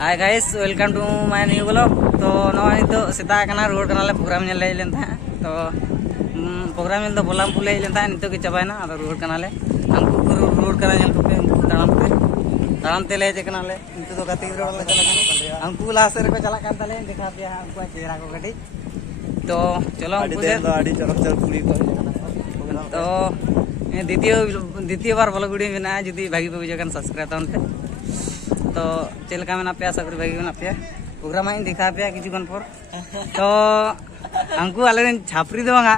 Hi guys welcome to my new blog. तो नॉय तो सेता कना रोड कनाले प्रोग्राम ले लेन था। तो प्रोग्राम तो बोलामपुर ले लेन था नितो के चबायना अब रोड कनाले हमको रोड कना जल पे ताड़ाम ते ले जकनाले नितो तो गति रोड ले चला हमको लासे रे को चला कान तले देखा पिया हमको चेहरा को गटी। तो चलो हमको से आडी चरक चल पूरी को तो द्वितीय बार ब्लॉग वीडियो बना जुदी भागी पे बुझाकन सब्सक्राइब ताउन पे। तो चलका में पे सब भागी में पे प्रोग्राम इन दिखा पे किछु कन पर। तो हमको आले छापरी दो बांगा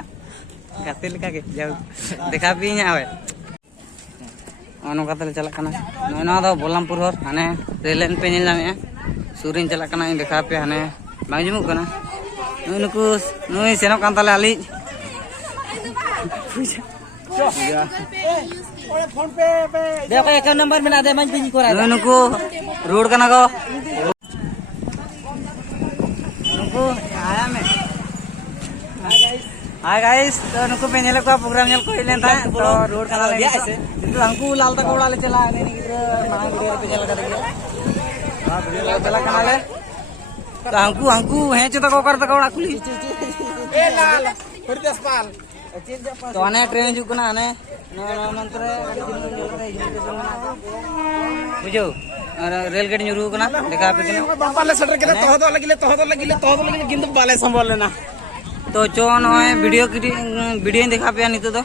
गाते लेका के जाऊ देखा पी आवे अनो कातले चला कना नोना दो बोलामपुर हर हाने रेलन पे नेल नामे सुरिन चला कना इन देखा पे हाने मांजमु कना नुनको नुई सेनो कान ताले आली फोन पे देखो अकाउंट नंबर में ना दे मंज पिंजी कोरा नुनको रोड कना को नुनको आया में हाय गाइस तो नुको पे नेले को प्रोग्राम नेल को लेन था। तो रोड कना ले ऐसे तो हमको लाल तक उड़ा ले चला ने गिद्र मांग वीडियो पे चला कर गया हां वीडियो चला कना ले तो हमको है चता को कर तक उड़ा खुली ए लाल हरदास पाल तो आने ट्रेन जुकना आने मंत्र बुझो रेल गाड़ी नुरू कना देखा पे कने बाले सटर के तो लगिले किंतु बाले संभाल लेना। तो चो नय वीडियो देखा पे नितो तो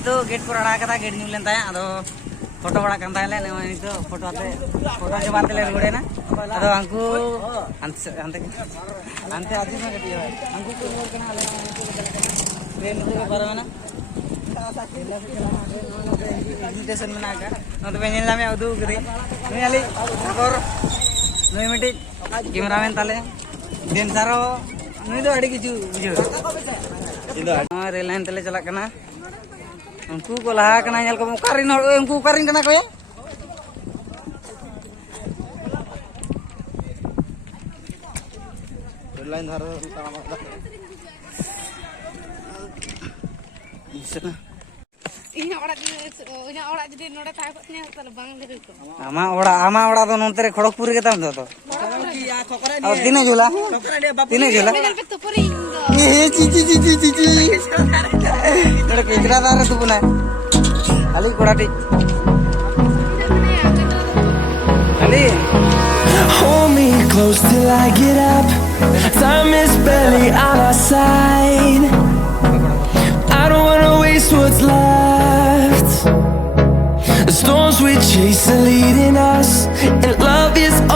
नितो गेट पर अड़ा कदा गेट न्यूलेन ताया अदो फोटो बड़ा kan taile ne नितो फोटो जो बात ले रुड़े ना अदो अंकु अंते आदि में गति है अंकु को रोड कना ले ट्रेन के बारे ना इन्विटेशन में नागा तो पेनिल नामे उदु गरी नी आली और नई मिटी कैमरामैन ताले दिन सारो नुई दो अड़ी किछु बुझो इदो रेल लाइन तले चला कना उनको को लहा कना नेल को कारिन उनको कारिन कना को रेल लाइन धारो इसना आमा ओड़ा तो नोंते रे खड़गपुर के ताम दो तो और दिने झूला ये ची नोड़े केजरा दार तू बुना खाली कोड़ाटी खाली Hold me close till I get up. Time is barely on our side. I don't wanna waste what's left. The storms we chase are leading us.